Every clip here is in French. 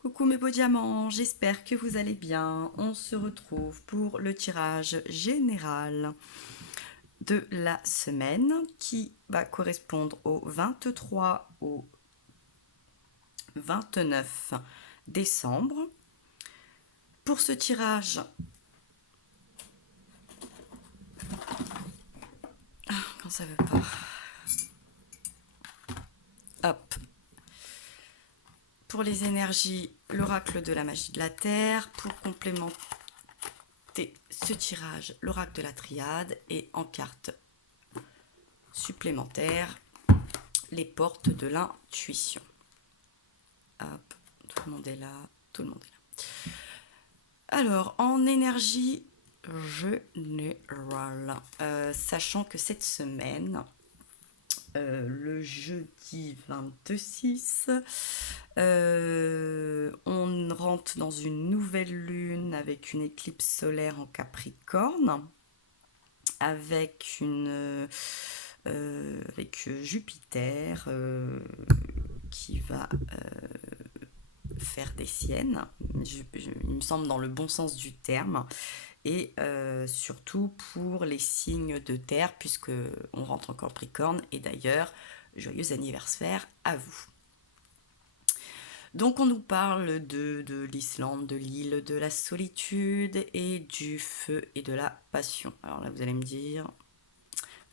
Coucou mes beaux diamants, j'espère que vous allez bien. On se retrouve pour le tirage général de la semaine qui va correspondre au 23 au 29 décembre. Pour ce tirage, quand ça veut pas, hop. Pour les énergies, l'oracle de la magie de la terre. Pour complémenter ce tirage, l'oracle de la triade. Et en carte supplémentaire, les portes de l'intuition. Hop, tout le monde est là, tout le monde est là. Alors, en énergie générale, sachant que cette semaine, le jeudi 22/6, on rentre dans une nouvelle lune avec une éclipse solaire en Capricorne, avec avec Jupiter qui va faire des siennes, il me semble dans le bon sens du terme, et surtout pour les signes de terre, puisque on rentre en Capricorne, et d'ailleurs, joyeux anniversaire à vous. Donc on nous parle de l'Islande, de l'île, de la solitude et du feu et de la passion. Alors là vous allez me dire,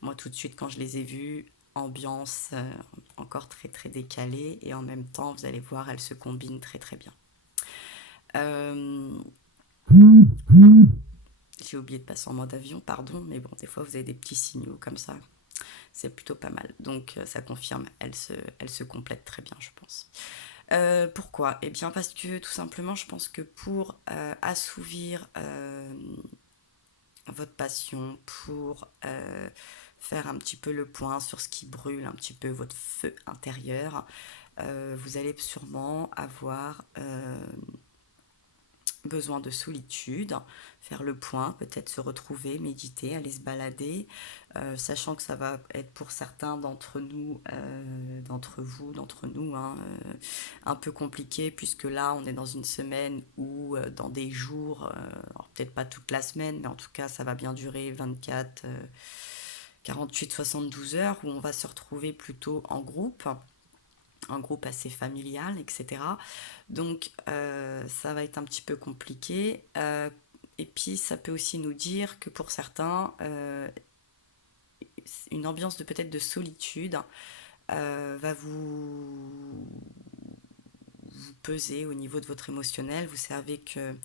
moi tout de suite quand je les ai vus, ambiance encore très très décalée, et en même temps vous allez voir, elles se combinent très très bien. J'ai oublié de passer en mode avion, pardon, mais bon, des fois vous avez des petits signaux comme ça, c'est plutôt pas mal. Donc ça confirme, elle se complète très bien, je pense. Pourquoi? Eh bien parce que tout simplement, je pense que pour assouvir votre passion, pour faire un petit peu le point sur ce qui brûle, un petit peu votre feu intérieur, vous allez sûrement avoir besoin de solitude, faire le point, peut-être se retrouver, méditer, aller se balader, sachant que ça va être pour certains d'entre nous, d'entre vous, d'entre nous, hein, un peu compliqué, puisque là on est dans une semaine ou dans des jours, alors peut-être pas toute la semaine, mais en tout cas ça va bien durer 24, 48, 72 heures, où on va se retrouver plutôt en groupe, un groupe assez familial, etc. Donc ça va être un petit peu compliqué. Et puis ça peut aussi nous dire que pour certains, une ambiance de peut-être de solitude va vous peser au niveau de votre émotionnel. Vous savez que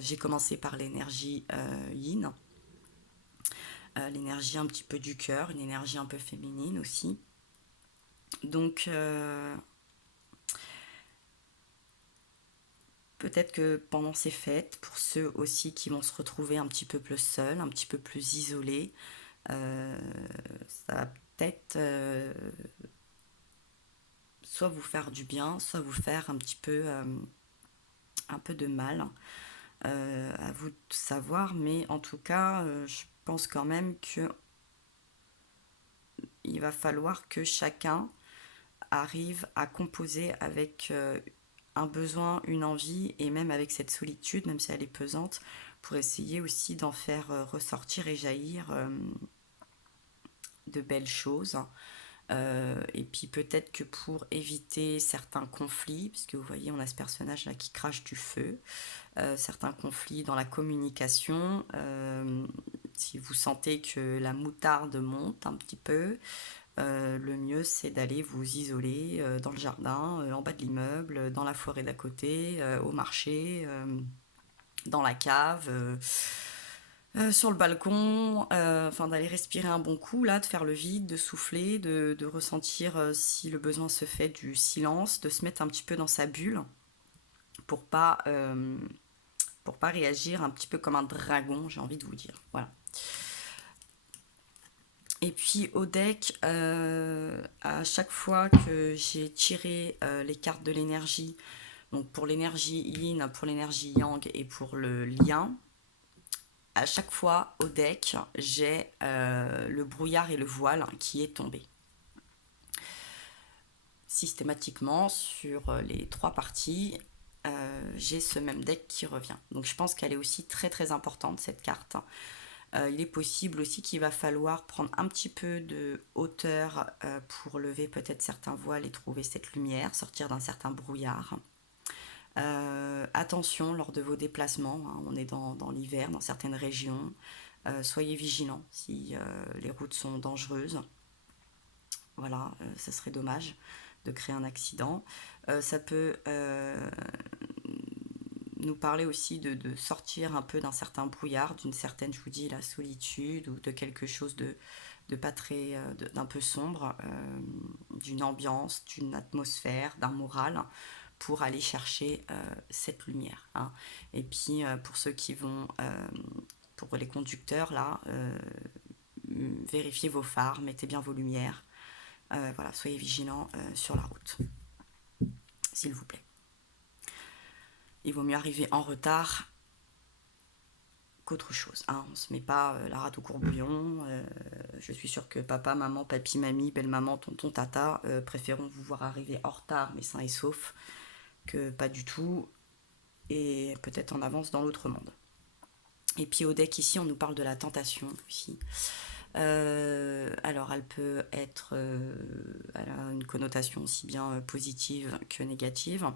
j'ai commencé par l'énergie yin, l'énergie un petit peu du cœur, une énergie un peu féminine aussi. Donc peut-être que pendant ces fêtes, pour ceux aussi qui vont se retrouver un petit peu plus seuls, un petit peu plus isolés, ça va peut-être soit vous faire du bien, soit vous faire un peu de mal. À vous de savoir, mais en tout cas, je pense quand même que il va falloir que chacun arrive à composer avec un besoin, une envie, et même avec cette solitude, même si elle est pesante, pour essayer aussi d'en faire ressortir et jaillir de belles choses. Et puis peut-être que pour éviter certains conflits, puisque vous voyez, on a ce personnage là qui crache du feu, certains conflits dans la communication, si vous sentez que la moutarde monte un petit peu, le mieux c'est d'aller vous isoler dans le jardin, en bas de l'immeuble, dans la forêt d'à côté, au marché, dans la cave, sur le balcon, enfin d'aller respirer un bon coup là, de faire le vide, de souffler, de ressentir si le besoin se fait du silence, de se mettre un petit peu dans sa bulle pour pas réagir un petit peu comme un dragon, j'ai envie de vous dire. Voilà. Et puis au deck, à chaque fois que j'ai tiré les cartes de l'énergie, donc pour l'énergie yin, pour l'énergie yang et pour le lien, à chaque fois au deck, j'ai le brouillard et le voile qui est tombé. systématiquement, sur les 3 parties, j'ai ce même deck qui revient. Donc je pense qu'elle est aussi très très importante, cette carte. Il est possible aussi qu'il va falloir prendre un petit peu de hauteur pour lever peut-être certains voiles et trouver cette lumière, sortir d'un certain brouillard. Attention lors de vos déplacements, hein, on est dans l'hiver, dans certaines régions. Soyez vigilants si les routes sont dangereuses. Voilà, ça serait dommage de créer un accident. Ça peut nous parler aussi de sortir un peu d'un certain brouillard, d'une certaine, je vous dis, la solitude, ou de quelque chose de pas très, d'un peu sombre, d'une ambiance, d'une atmosphère, d'un moral, pour aller chercher cette lumière, hein. Et puis pour ceux qui vont, pour les conducteurs là, vérifiez vos phares, mettez bien vos lumières, voilà, soyez vigilants sur la route, s'il vous plaît. Il vaut mieux arriver en retard qu'autre chose, hein. On se met pas la rate au courbouillon. Je suis sûre que papa, maman, papy, mamie, belle-maman, tonton, tata préféreront vous voir arriver en retard mais sain et sauf que pas du tout, et peut-être en avance dans l'autre monde. Et puis au deck ici on nous parle de la tentation aussi. Alors elle peut être, elle a une connotation aussi bien positive que négative.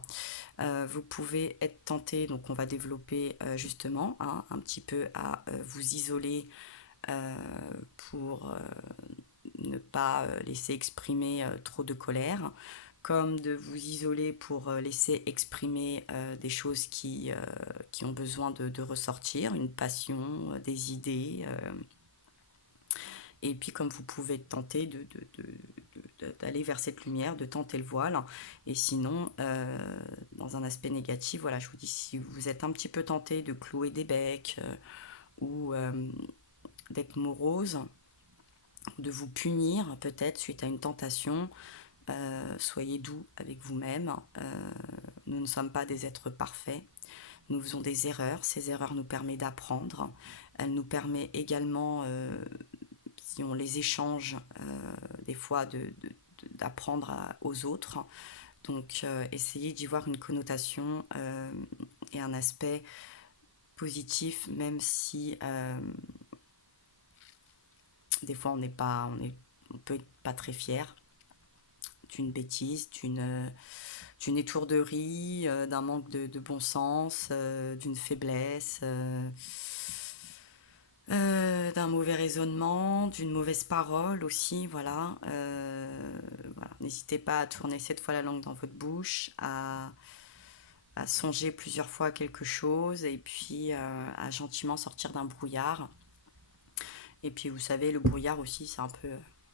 Vous pouvez être tenté, donc on va développer justement, hein, un petit peu à vous isoler pour ne pas laisser exprimer trop de colère, comme de vous isoler pour laisser exprimer des choses qui ont besoin de ressortir, une passion, des idées. Et puis comme vous pouvez tenter d'aller vers cette lumière, de tenter le voile. Et sinon, dans un aspect négatif, voilà, je vous dis, si vous êtes un petit peu tenté de clouer des becs ou d'être morose, de vous punir peut-être suite à une tentation, soyez doux avec vous-même. Nous ne sommes pas des êtres parfaits. Nous faisons des erreurs. Ces erreurs nous permettent d'apprendre. Elles nous permettent également, si on les échange, des fois d'apprendre aux autres. Donc essayez d'y voir une connotation et un aspect positif, même si des fois on peut être pas très fier d'une bêtise, d'une étourderie, d'un manque de bon sens, d'une faiblesse, d'un mauvais raisonnement, d'une mauvaise parole aussi, voilà. Voilà. N'hésitez pas à tourner 7 fois la langue dans votre bouche, à songer plusieurs fois à quelque chose, et puis à gentiment sortir d'un brouillard. Et puis vous savez, le brouillard aussi, c'est un peu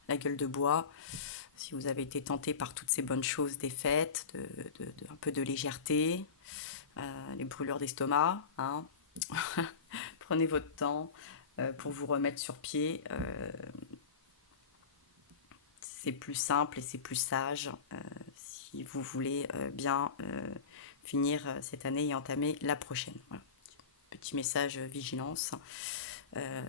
la gueule de bois. Si vous avez été tenté par toutes ces bonnes choses des fêtes, un peu de légèreté, les brûlures d'estomac, hein. Prenez votre temps pour vous remettre sur pied. C'est plus simple et c'est plus sage si vous voulez bien finir cette année et entamer la prochaine. Voilà. Petit message vigilance,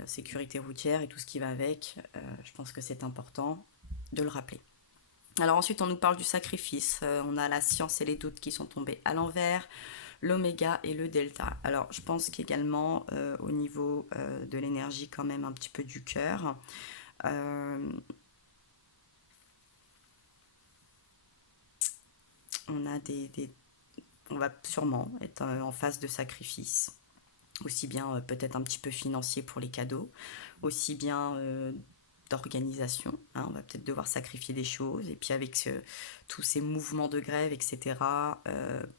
sécurité routière et tout ce qui va avec. Je pense que c'est important de le rappeler. Alors ensuite on nous parle du sacrifice. On a la science et les doutes qui sont tombés à l'envers, l'oméga et le delta. Alors je pense qu'également au niveau de l'énergie, quand même un petit peu du cœur, on va sûrement être en phase de sacrifice, aussi bien peut-être un petit peu financier pour les cadeaux, aussi bien d'organisation, hein, on va peut-être devoir sacrifier des choses, et puis avec tous ces mouvements de grève, etc.,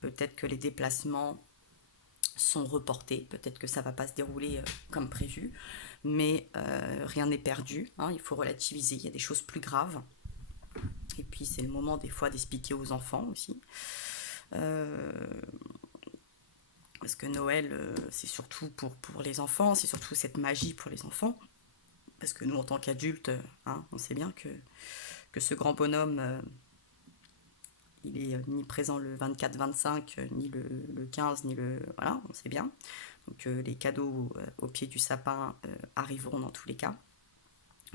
peut-être que les déplacements sont reportés, peut-être que ça ne va pas se dérouler comme prévu, mais rien n'est perdu, hein, il faut relativiser, il y a des choses plus graves, et puis c'est le moment des fois d'expliquer aux enfants aussi. Parce que Noël, c'est surtout pour les enfants, c'est surtout cette magie pour les enfants. Parce que nous, en tant qu'adultes, hein, on sait bien que ce grand bonhomme, il est ni présent le 24-25, ni le 15, ni le... Voilà, on sait bien. Donc les cadeaux au pied du sapin arriveront dans tous les cas.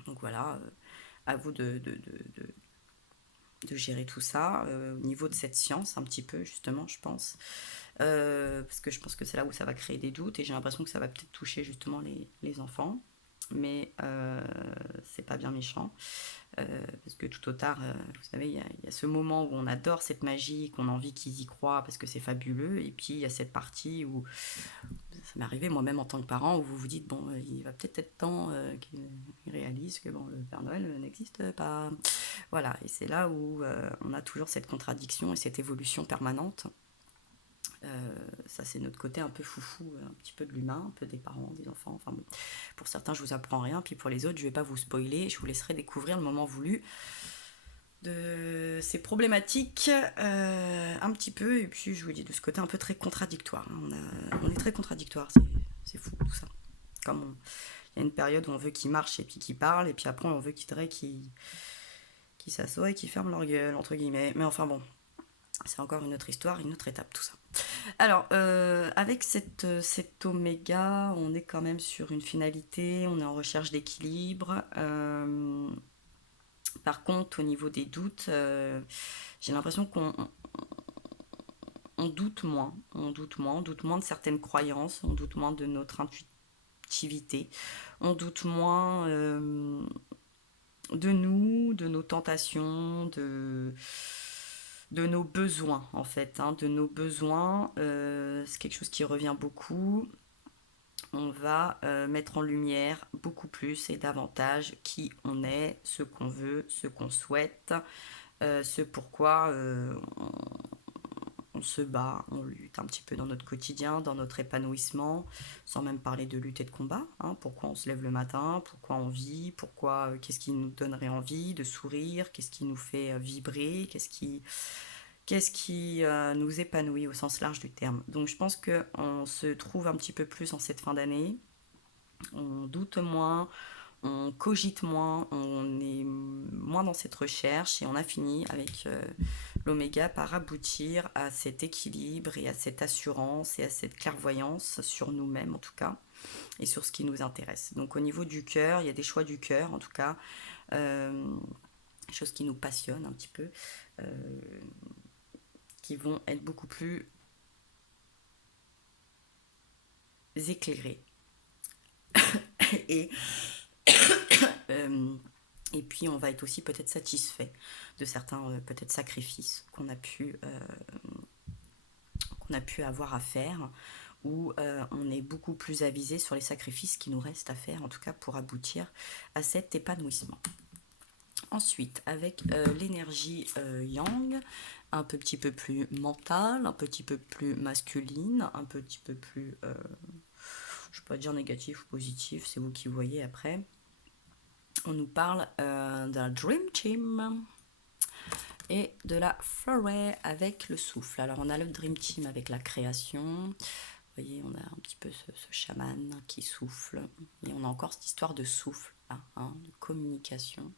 Donc voilà, à vous de gérer tout ça, au niveau de cette science, un petit peu, justement, je pense. Parce que je pense que c'est là où ça va créer des doutes, et j'ai l'impression que ça va peut-être toucher justement les enfants. Mais c'est pas bien méchant. Parce que tout au tard, vous savez, il y a ce moment où on adore cette magie, qu'on a envie qu'ils y croient parce que c'est fabuleux, et puis il y a cette partie où ça m'est arrivé moi-même en tant que parent, où vous vous dites, bon, il va peut-être être temps qu'ils réalisent que bon, le Père Noël n'existe pas. Voilà, et c'est là où on a toujours cette contradiction et cette évolution permanente. Ça, c'est notre côté un peu foufou, un petit peu de l'humain, un peu des parents, des enfants. Enfin bon, pour certains, je vous apprends rien, puis pour les autres, je vais pas vous spoiler, je vous laisserai découvrir le moment voulu de ces problématiques un petit peu, et puis je vous dis de ce côté un peu très contradictoire. On est très contradictoire, c'est fou tout ça. Comme il y a une période où on veut qu'ils marchent et puis qu'ils parlent, et puis après on veut qu'ils s'assoient et qu'ils ferment leur gueule, entre guillemets. Mais enfin bon, c'est encore une autre histoire, une autre étape tout ça. Alors, avec cette oméga, on est quand même sur une finalité, on est en recherche d'équilibre. Par contre, au niveau des doutes, j'ai l'impression on doute moins. On doute moins de certaines croyances, on doute moins de notre intuitivité, on doute moins de nous, de nos tentations, de nos besoins en fait, hein, de nos besoins. C'est quelque chose qui revient beaucoup. On va mettre en lumière beaucoup plus et davantage qui on est, ce qu'on veut, ce qu'on souhaite, ce pourquoi on se bat, on lutte un petit peu dans notre quotidien, dans notre épanouissement, sans même parler de lutte et de combat. Hein, pourquoi on se lève le matin, pourquoi on vit, pourquoi, qu'est-ce qui nous donnerait envie de sourire, qu'est-ce qui nous fait vibrer, qu'est-ce qui nous épanouit au sens large du terme. Donc je pense qu'on se trouve un petit peu plus en cette fin d'année, on doute moins, on cogite moins, on est moins dans cette recherche, et on a fini avec l'oméga par aboutir à cet équilibre et à cette assurance et à cette clairvoyance sur nous-mêmes en tout cas, et sur ce qui nous intéresse. Donc au niveau du cœur, il y a des choix du cœur en tout cas, des choses qui nous passionnent un petit peu, qui vont être beaucoup plus éclairées. et euh, et puis on va être aussi peut-être satisfait de certains peut-être sacrifices qu'on a pu avoir à faire, où on est beaucoup plus avisé sur les sacrifices qui nous restent à faire, en tout cas pour aboutir à cet épanouissement. Ensuite, avec l'énergie yang, un petit peu plus mentale, un petit peu plus masculine, un petit peu plus, je ne peux pas dire négatif ou positif, c'est vous qui voyez après. On nous parle de la Dream Team et de la forêt avec le souffle. Alors on a le Dream Team avec la création. Vous voyez, on a un petit peu ce chaman qui souffle. Et on a encore cette histoire de souffle, là, hein, de communication.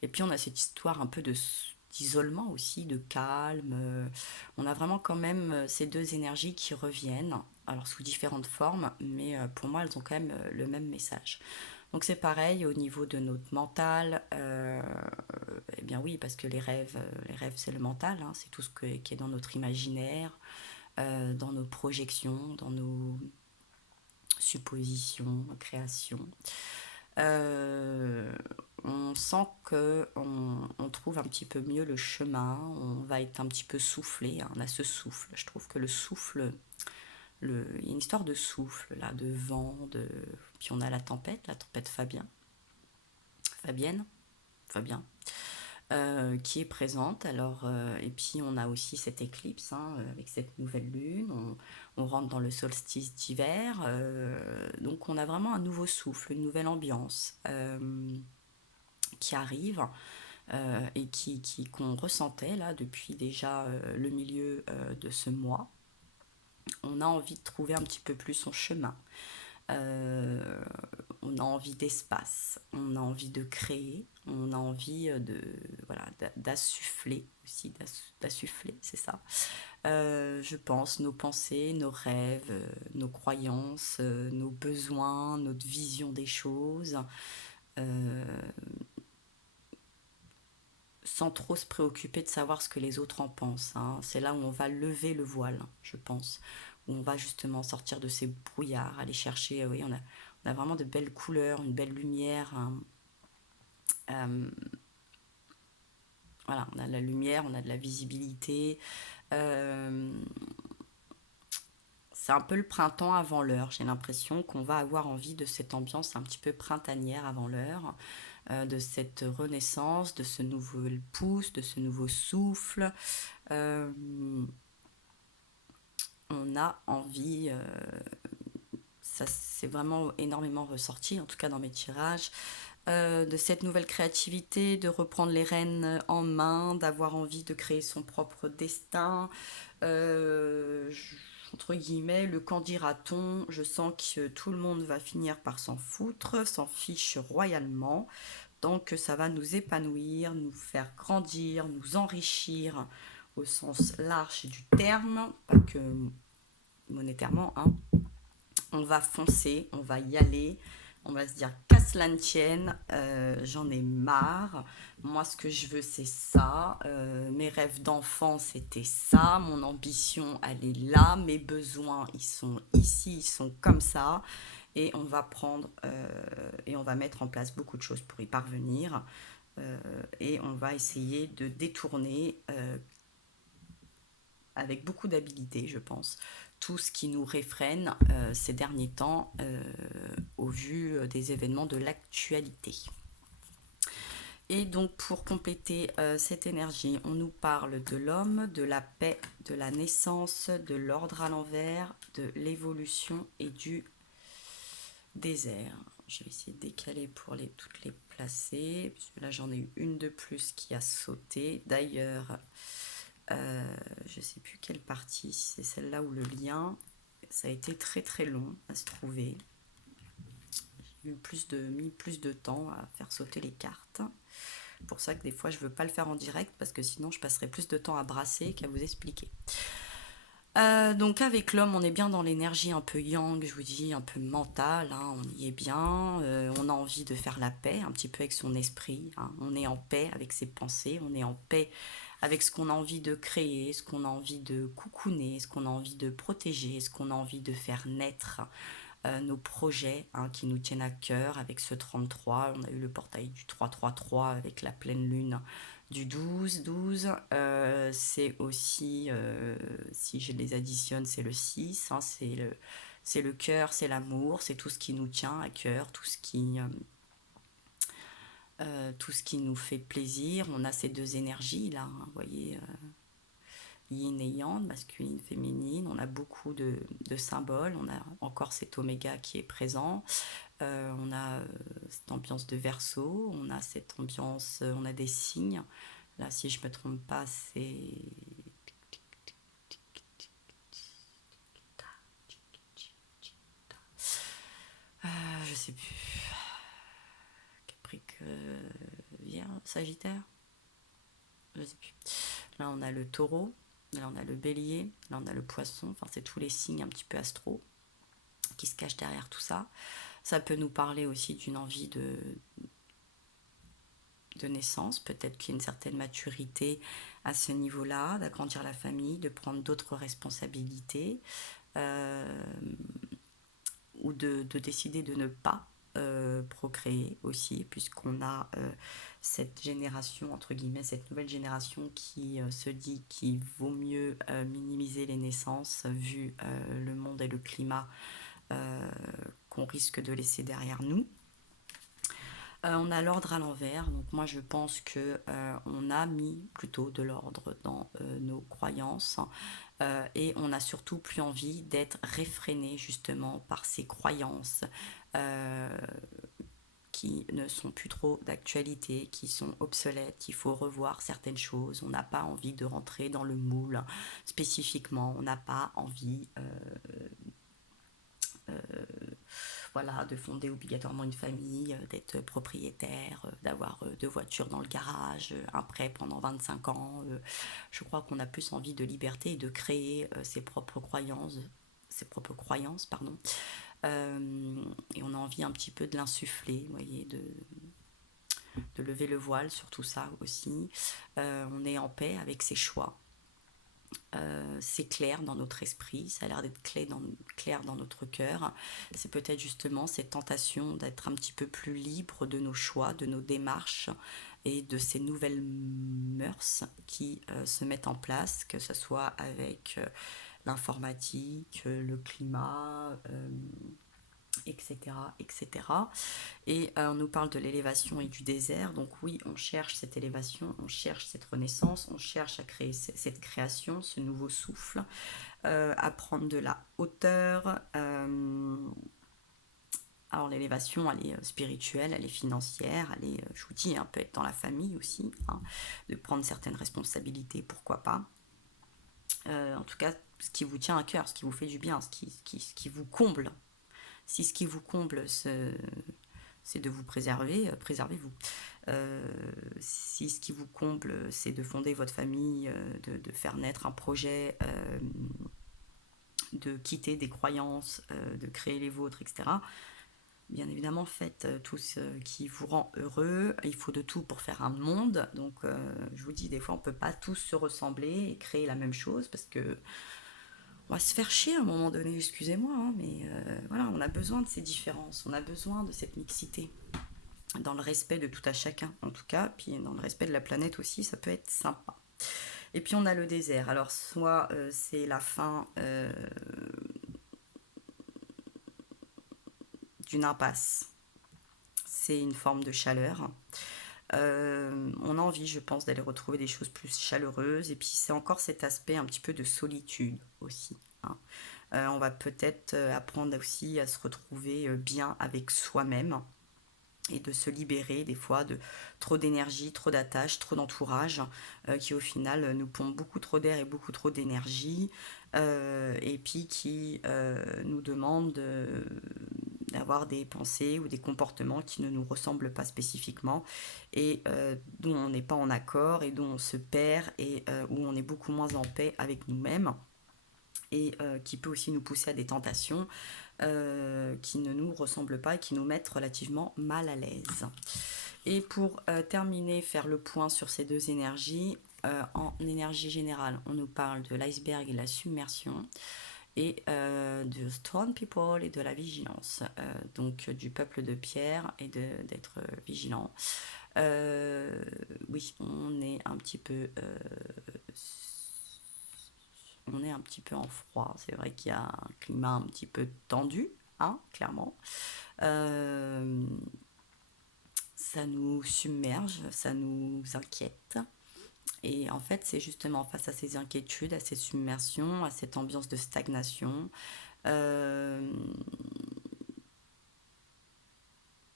Et puis on a cette histoire un peu d'isolement aussi, de calme. On a vraiment quand même ces deux énergies qui reviennent, alors sous différentes formes, mais pour moi elles ont quand même le même message. Donc c'est pareil au niveau de notre mental. Eh bien oui, parce que les rêves c'est le mental, hein, c'est tout qui est dans notre imaginaire, dans nos projections, dans nos suppositions, créations. Euh, on sent que on trouve un petit peu mieux le chemin, on va être un petit peu soufflé, hein, on a ce souffle. Je trouve que le souffle, il y a une histoire de souffle, là, de vent, puis on a la tempête Fabienne, Fabien, qui est présente. Alors, et puis on a aussi cette éclipse, hein, avec cette nouvelle lune. On rentre dans le solstice d'hiver, donc on a vraiment un nouveau souffle, une nouvelle ambiance qui arrive, et qu'on ressentait là depuis déjà le milieu de ce mois. On a envie de trouver un petit peu plus son chemin. On a envie d'espace, on a envie de créer, on a envie voilà, d'assuffler aussi, d'assuffler, c'est ça. Je pense, nos pensées, nos rêves, nos croyances, nos besoins, notre vision des choses, sans trop se préoccuper de savoir ce que les autres en pensent, hein. C'est là où on va lever le voile, je pense, où on va justement sortir de ces brouillards, aller chercher, oui, on a vraiment de belles couleurs, une belle lumière, hein. Euh, voilà, on a de la lumière, on a de la visibilité. Euh, c'est un peu le printemps avant l'heure. J'ai l'impression qu'on va avoir envie de cette ambiance un petit peu printanière avant l'heure, de cette renaissance, de ce nouveau pouce, de ce nouveau souffle. Euh, on a envie, ça c'est vraiment énormément ressorti, en tout cas dans mes tirages, de cette nouvelle créativité, de reprendre les rênes en main, d'avoir envie de créer son propre destin. Euh, je- Entre guillemets, le qu'en dira-t-on, je sens que tout le monde va finir par s'en foutre, s'en fiche royalement. Donc ça va nous épanouir, nous faire grandir, nous enrichir au sens large du terme, pas que monétairement, hein. On va foncer, on va y aller, on va se dire qu'à cela ne tienne, j'en ai marre. Moi, ce que je veux, c'est ça. Mes rêves d'enfant, c'était ça. Mon ambition, elle est là. Mes besoins, ils sont ici, ils sont comme ça. Et on va prendre et on va mettre en place beaucoup de choses pour y parvenir. Et on va essayer de détourner avec beaucoup d'habileté, je pense, tout ce qui nous réfrène ces derniers temps au vu des événements de l'actualité. Et donc pour compléter cette énergie, on nous parle de l'homme, de la paix, de la naissance, de l'ordre à l'envers, de l'évolution et du désert. Je vais essayer de décaler pour toutes les placer, puisque là j'en ai eu une de plus qui a sauté. D'ailleurs, je ne sais plus quelle partie, c'est celle-là où le lien, ça a été très très long à se trouver. J'ai mis plus de temps à faire sauter les cartes. C'est pour ça que des fois je ne veux pas le faire en direct, parce que sinon je passerai plus de temps à brasser qu'à vous expliquer. Donc avec l'homme, on est bien dans l'énergie un peu yang, je vous dis, un peu mentale, hein, on y est bien, on a envie de faire la paix un petit peu avec son esprit, hein, on est en paix avec ses pensées, on est en paix avec ce qu'on a envie de créer, ce qu'on a envie de coucouner, ce qu'on a envie de protéger, ce qu'on a envie de faire naître, nos projets, hein, qui nous tiennent à cœur avec ce 33. On a eu le portail du 333 avec la pleine lune du 12-12. C'est aussi, si je les additionne, c'est le 6. Hein, c'est le cœur, c'est l'amour, c'est tout ce qui nous tient à cœur, tout ce qui nous fait plaisir. On a ces deux énergies là, hein, vous voyez, yin et yang, masculine, féminine. On a beaucoup de symboles. On a encore cet oméga qui est présent. On a cette ambiance de Verseau. On a cette ambiance, on a des signes. Là, si je me trompe pas, c'est je sais plus. Capricorne, Vierge, Sagittaire. Je sais plus. Là, on a le Taureau. Là, on a le Bélier. Là, on a le Poisson. Enfin, c'est tous les signes un petit peu astro qui se cachent derrière tout ça. Ça peut nous parler aussi d'une envie de naissance, peut-être qu'il y a une certaine maturité à ce niveau-là, d'agrandir la famille, de prendre d'autres responsabilités, euh, ou de décider de ne pas procréer aussi, puisqu'on a cette génération, entre guillemets, cette nouvelle génération qui se dit qu'il vaut mieux minimiser les naissances vu le monde et le climat qu'on risque de laisser derrière nous. On a l'ordre à l'envers, donc moi je pense que on a mis plutôt de l'ordre dans nos croyances, et on a surtout plus envie d'être réfréné justement par ces croyances euh, qui ne sont plus trop d'actualité, qui sont obsolètes. Il faut revoir certaines choses. On n'a pas envie de rentrer dans le moule spécifiquement. On n'a pas envie voilà, de fonder obligatoirement une famille, d'être propriétaire, d'avoir deux voitures dans le garage, un prêt pendant 25 ans. Je crois qu'on a plus envie de liberté et de créer ses propres croyances, pardon. Et on a envie un petit peu de l'insuffler, vous voyez, de lever le voile sur tout ça aussi. On est en paix avec ses choix. C'est clair dans notre esprit, ça a l'air d'être clair dans notre cœur. C'est peut-être justement cette tentation d'être un petit peu plus libre de nos choix, de nos démarches et de ces nouvelles mœurs qui se mettent en place, que ce soit avec l'informatique, le climat, etc., etc. Et on nous parle de l'élévation et du désert. Donc oui, on cherche cette élévation, on cherche cette renaissance, on cherche à créer cette création, ce nouveau souffle, à prendre de la hauteur. Alors l'élévation, elle est spirituelle, elle est financière, elle est, je vous dis, peut être dans la famille aussi, hein, de prendre certaines responsabilités, pourquoi pas. En tout cas, ce qui vous tient à cœur, ce qui vous fait du bien, ce qui vous comble. Si ce qui vous comble, c'est de vous préserver, préservez-vous. Si ce qui vous comble, c'est de fonder votre famille, de faire naître un projet, de quitter des croyances, de créer les vôtres, etc., bien évidemment, faites tout ce qui vous rend heureux. Il faut de tout pour faire un monde. Donc, je vous dis, des fois, on ne peut pas tous se ressembler et créer la même chose parce que on va se faire chier à un moment donné, excusez-moi, hein, mais voilà, on a besoin de ces différences, on a besoin de cette mixité, dans le respect de tout à chacun, en tout cas, puis dans le respect de la planète aussi, ça peut être sympa. Et puis on a le désert, alors soit c'est la fin d'une impasse, c'est une forme de chaleur. On a envie, je pense, d'aller retrouver des choses plus chaleureuses, et puis c'est encore cet aspect un petit peu de solitude aussi, hein. On va peut-être apprendre aussi à se retrouver bien avec soi-même et de se libérer des fois de trop d'énergie, trop d'attaches, trop d'entourage qui au final nous pompent beaucoup trop d'air et beaucoup trop d'énergie et puis qui nous demandent d'avoir des pensées ou des comportements qui ne nous ressemblent pas spécifiquement et dont on n'est pas en accord et dont on se perd et où on est beaucoup moins en paix avec nous-mêmes et qui peut aussi nous pousser à des tentations qui ne nous ressemblent pas et qui nous mettent relativement mal à l'aise. Et pour terminer, faire le point sur ces deux énergies, en énergie générale, on nous parle de l'iceberg et de la submersion, et de Stone People et de la vigilance, donc du peuple de pierre et d'être vigilant. Oui, on est un petit peu en froid. C'est vrai qu'il y a un climat un petit peu tendu, hein, clairement. Ça nous submerge, ça nous inquiète. Et en fait, c'est justement face à ces inquiétudes, à ces submersions, à cette ambiance de stagnation,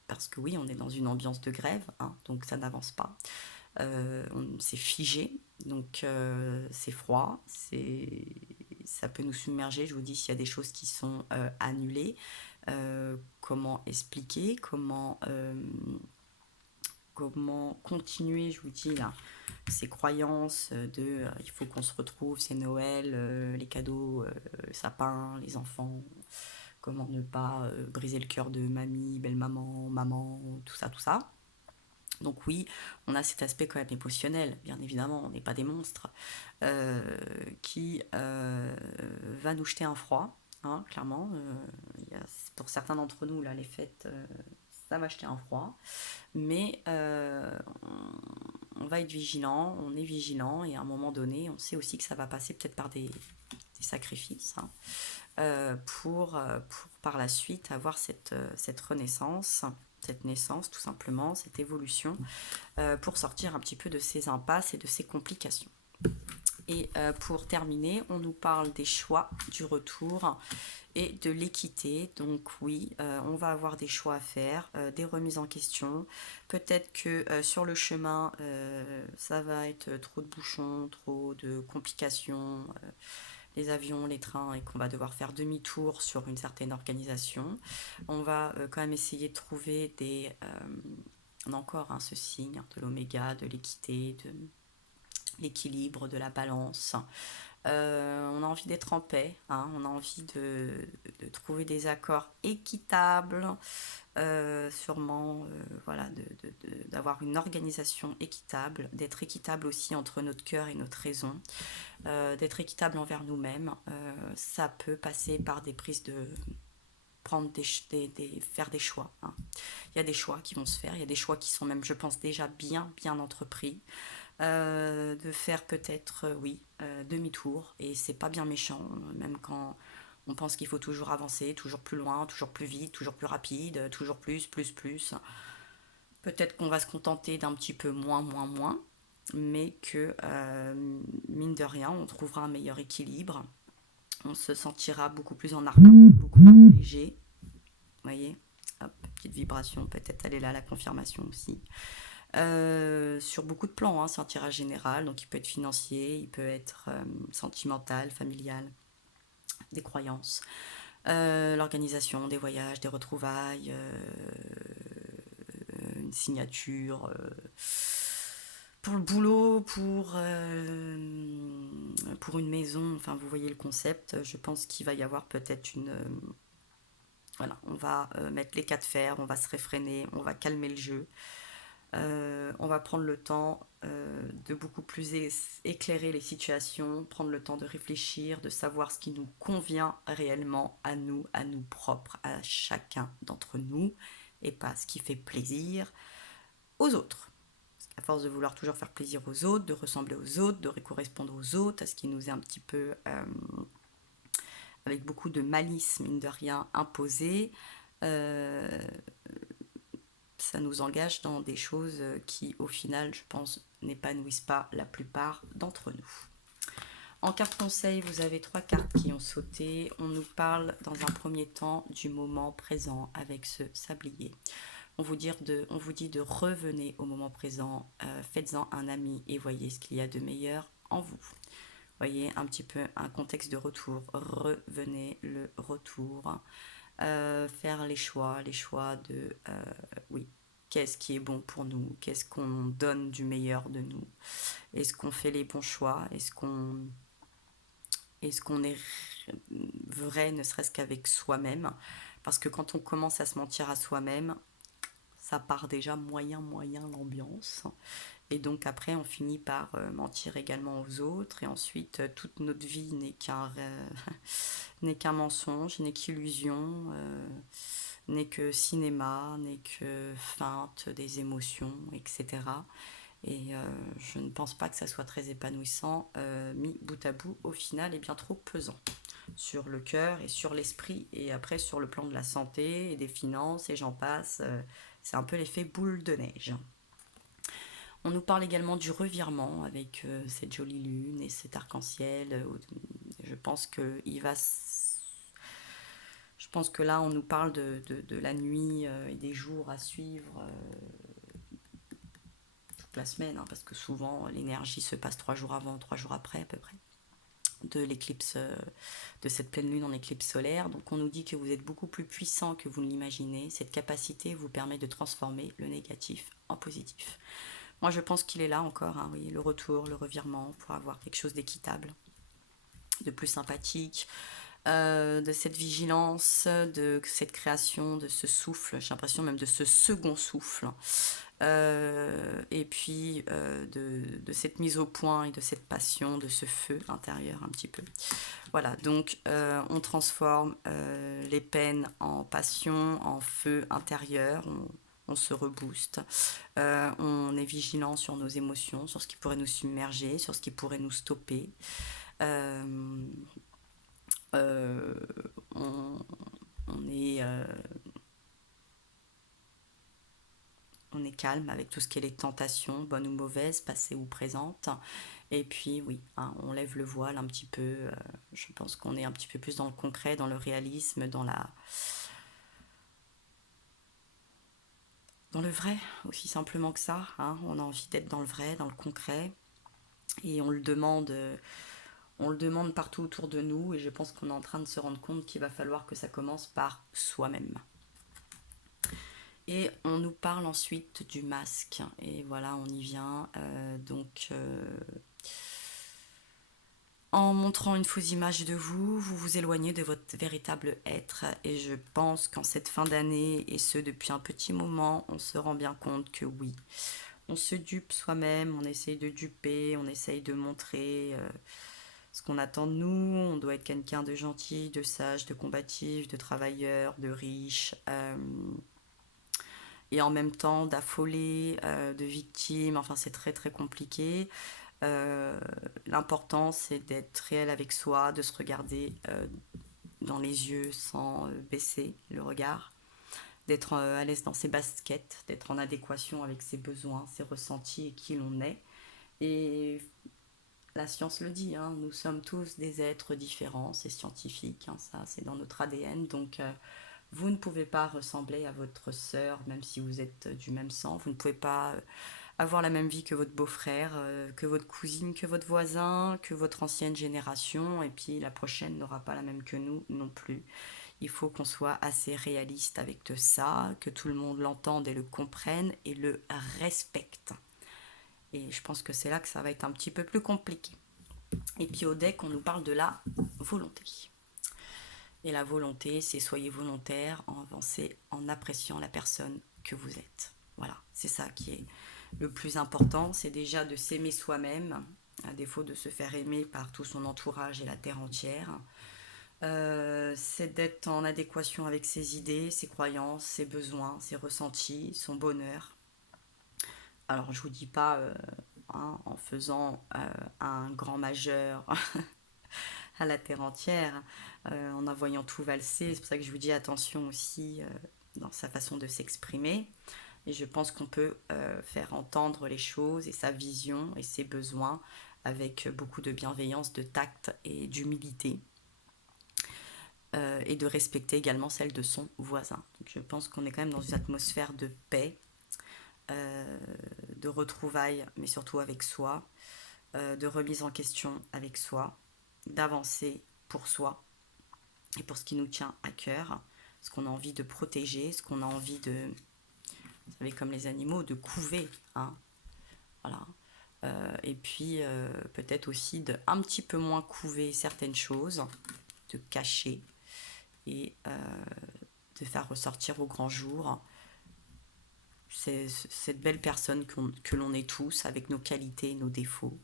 parce que oui, on est dans une ambiance de grève, hein, donc ça n'avance pas. C'est figé, donc c'est froid, ça peut nous submerger. Je vous dis, s'il y a des choses qui sont annulées, comment expliquer, comment continuer, je vous dis là, ces croyances de il faut qu'on se retrouve, c'est Noël, les cadeaux, le sapin, les enfants, comment ne pas briser le cœur de mamie, belle-maman, maman, tout ça, tout ça. Donc oui, on a cet aspect quand même émotionnel, bien évidemment, on n'est pas des monstres, qui va nous jeter un froid, hein, clairement. Pour certains d'entre nous, là, les fêtes, ça va jeter un froid, mais on va être vigilant, on est vigilant, et à un moment donné, on sait aussi que ça va passer peut-être par des sacrifices, hein, pour par la suite avoir cette renaissance, cette naissance tout simplement, cette évolution, pour sortir un petit peu de ces impasses et de ces complications. Et pour terminer, on nous parle des choix, du retour et de l'équité. Donc oui, on va avoir des choix à faire, des remises en question. Peut-être que sur le chemin, ça va être trop de bouchons, trop de complications, les avions, les trains, et qu'on va devoir faire demi-tour sur une certaine organisation. On va quand même essayer de trouver encore ce signe de l'oméga, de l'équité, de l'équilibre, de la balance, On a envie d'être en paix, hein, on a envie de trouver des accords équitables, sûrement, voilà, d'avoir une organisation équitable, d'être équitable aussi entre notre cœur et notre raison, d'être équitable envers nous-mêmes. Ça peut passer par des prises de prendre faire des choix, hein. Il y a des choix qui vont se faire, il y a des choix qui sont même, je pense, déjà bien entrepris. De faire peut-être, oui, demi-tour, et c'est pas bien méchant, même quand on pense qu'il faut toujours avancer, toujours plus loin, toujours plus vite, toujours plus rapide, toujours plus. Peut-être qu'on va se contenter d'un petit peu moins, mais que, mine de rien, on trouvera un meilleur équilibre, on se sentira beaucoup plus en harmonie, beaucoup plus léger, vous voyez. Hop, petite vibration, peut-être elle est là, la confirmation aussi. Sur beaucoup de plans, hein, c'est un tirage général, donc il peut être financier, il peut être sentimental, familial, des croyances, l'organisation des voyages, des retrouvailles, une signature, pour le boulot, pour une maison, enfin vous voyez le concept. Je pense qu'il va y avoir peut-être une... voilà, on va mettre les cas de fer, on va se réfréner, on va calmer le jeu. On va prendre le temps de beaucoup plus éclairer les situations, prendre le temps de réfléchir, de savoir ce qui nous convient réellement à nous propres, à chacun d'entre nous, et pas ce qui fait plaisir aux autres. À force de vouloir toujours faire plaisir aux autres, de ressembler aux autres, de correspondre aux autres, à ce qui nous est un petit peu, avec beaucoup de malice, mine de rien, imposé, euh, ça nous engage dans des choses qui, au final, je pense, n'épanouissent pas la plupart d'entre nous. En carte conseil, vous avez 3 cartes qui ont sauté. On nous parle dans un premier temps du moment présent avec ce sablier. On vous dit de revenez au moment présent, faites-en un ami et voyez ce qu'il y a de meilleur en vous. Voyez un petit peu un contexte de retour. Revenez, le retour. Faire les choix de oui, qu'est-ce qui est bon pour nous, qu'est-ce qu'on donne du meilleur de nous, est-ce qu'on fait les bons choix, est-ce qu'on est vrai, ne serait-ce qu'avec soi-même, parce que quand on commence à se mentir à soi-même, ça part déjà moyen l'ambiance, et donc après on finit par mentir également aux autres, et ensuite toute notre vie n'est qu'un mensonge, n'est qu'illusion, n'est que cinéma, n'est que feinte des émotions, etc. Et je ne pense pas que ça soit très épanouissant, mis bout à bout, au final, est bien trop pesant sur le cœur et sur l'esprit, et après sur le plan de la santé et des finances, et j'en passe. C'est un peu l'effet boule de neige. On nous parle également du revirement avec cette jolie lune et cet arc-en-ciel. Je pense que je pense que là, on nous parle de la nuit et des jours à suivre toute la semaine, hein, parce que souvent l'énergie se passe 3 jours avant, 3 jours après à peu près, de l'éclipse, de cette pleine lune en éclipse solaire. Donc on nous dit que vous êtes beaucoup plus puissant que vous ne l'imaginez. Cette capacité vous permet de transformer le négatif en positif. Moi je pense qu'il est là encore, hein, oui, le retour, le revirement, pour avoir quelque chose d'équitable, de plus sympathique, de cette vigilance, de cette création, de ce souffle, j'ai l'impression même de ce second souffle, et puis de cette mise au point et de cette passion, de ce feu intérieur un petit peu. Voilà, donc on transforme les peines en passion, en feu intérieur, on se rebooste, on est vigilant sur nos émotions, sur ce qui pourrait nous submerger, sur ce qui pourrait nous stopper. Euh, euh, on, on est, euh, on est calme avec tout ce qui est les tentations, bonnes ou mauvaises, passées ou présentes. Et puis oui, hein, on lève le voile un petit peu. Je pense qu'on est un petit peu plus dans le concret, dans le réalisme, dans le vrai, aussi simplement que ça, hein. On a envie d'être dans le vrai, dans le concret. Et on le demande partout autour de nous. Et je pense qu'on est en train de se rendre compte qu'il va falloir que ça commence par soi-même. Et on nous parle ensuite du masque. Et voilà, on y vient. Donc, En montrant une fausse image de vous, vous vous éloignez de votre véritable être. Et je pense qu'en cette fin d'année, et ce depuis un petit moment, on se rend bien compte que oui, on se dupe soi-même, on essaye de duper, on essaye de montrer ce qu'on attend de nous. On doit être quelqu'un de gentil, de sage, de combatif, de travailleur, de riche. Et en même temps d'affolé, de victime, enfin c'est très très compliqué. L'important c'est d'être réel avec soi, de se regarder dans les yeux sans baisser le regard, d'être à l'aise dans ses baskets, d'être en adéquation avec ses besoins, ses ressentis et qui l'on est. Et la science le dit, hein, nous sommes tous des êtres différents, c'est scientifique, hein, ça c'est dans notre ADN, donc vous ne pouvez pas ressembler à votre sœur, même si vous êtes du même sang. Vous ne pouvez pas avoir la même vie que votre beau-frère, que votre cousine, que votre voisin, que votre ancienne génération. Et puis la prochaine n'aura pas la même que nous non plus. Il faut qu'on soit assez réaliste avec de ça, que tout le monde l'entende et le comprenne et le respecte. Et je pense que c'est là que ça va être un petit peu plus compliqué. Et puis au deck, on nous parle de la volonté. Et la volonté, c'est soyez volontaire, en avancer en appréciant la personne que vous êtes. Voilà, c'est ça qui est le plus important, c'est déjà de s'aimer soi-même, à défaut de se faire aimer par tout son entourage et la terre entière. C'est d'être en adéquation avec ses idées, ses croyances, ses besoins, ses ressentis, son bonheur. Alors je vous dis pas en faisant un grand majeur à la terre entière, en voyant tout valser. C'est pour ça que je vous dis attention aussi dans sa façon de s'exprimer. Et je pense qu'on peut faire entendre les choses et sa vision et ses besoins avec beaucoup de bienveillance, de tact et d'humilité. Et de respecter également celle de son voisin. Donc je pense qu'on est quand même dans une atmosphère de paix, de retrouvailles, mais surtout avec soi, de remise en question avec soi, d'avancer pour soi et pour ce qui nous tient à cœur, ce qu'on a envie de protéger, ce qu'on a envie de, vous savez, comme les animaux, de couver. Hein. Voilà. Et puis peut-être aussi de un petit peu moins couver certaines choses, de cacher et de faire ressortir au grand jour cette belle personne que l'on est tous, avec nos qualités et nos défauts.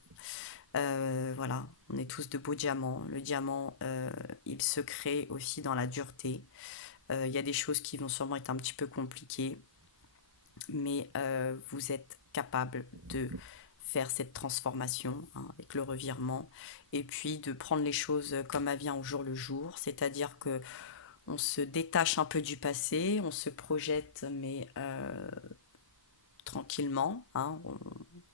Voilà, on est tous de beaux diamants. Le diamant, il se crée aussi dans la dureté. Il y a des choses qui vont sûrement être un petit peu compliquées, mais vous êtes capable de faire cette transformation hein, avec le revirement et puis de prendre les choses comme elles viennent au jour le jour, c'est-à-dire que on se détache un peu du passé, on se projette mais tranquillement, hein,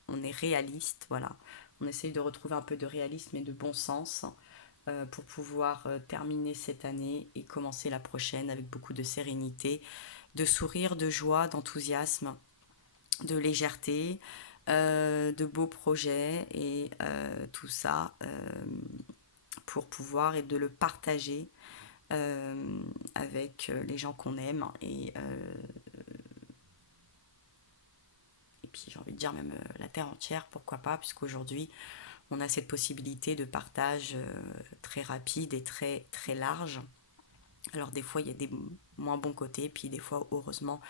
on est réaliste, voilà. On essaye de retrouver un peu de réalisme et de bon sens pour pouvoir terminer cette année et commencer la prochaine avec beaucoup de sérénité, de sourire, de joie, d'enthousiasme, de légèreté, de beaux projets et tout ça pour pouvoir et de le partager avec les gens qu'on aime et puis j'ai envie de dire même la terre entière, pourquoi pas, puisqu'aujourd'hui on a cette possibilité de partage très rapide et très très large. Alors des fois il y a des moins bons côtés, puis des fois heureusement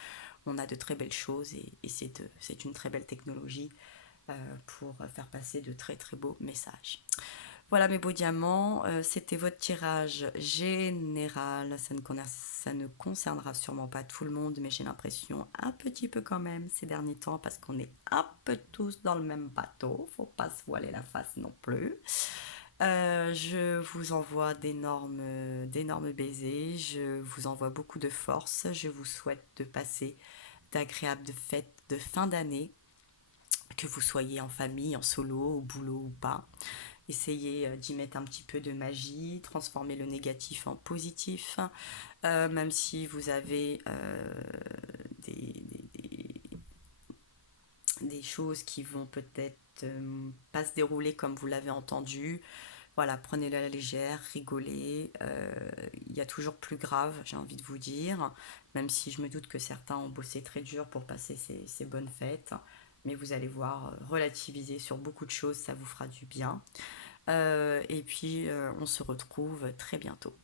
on a de très belles choses et c'est une très belle technologie pour faire passer de très très beaux messages. Voilà mes beaux diamants, c'était votre tirage général. Ça ne concernera sûrement pas tout le monde, mais j'ai l'impression un petit peu quand même ces derniers temps parce qu'on est un peu tous dans le même bateau. Faut pas se voiler la face non plus. Je vous envoie d'énormes baisers. Je vous envoie beaucoup de force. Je vous souhaite de passer d'agréables fêtes de fin d'année, que vous soyez en famille, en solo, au boulot ou pas. Essayez d'y mettre un petit peu de magie, transformer le négatif en positif, même si vous avez des, des, des choses qui vont peut-être pas se dérouler comme vous l'avez entendu. Voilà, prenez-le à la légère, rigolez. Il y a toujours plus grave, j'ai envie de vous dire, même si je me doute que certains ont bossé très dur pour passer ces bonnes fêtes. Mais vous allez voir, relativiser sur beaucoup de choses, ça vous fera du bien. Et puis, on se retrouve très bientôt.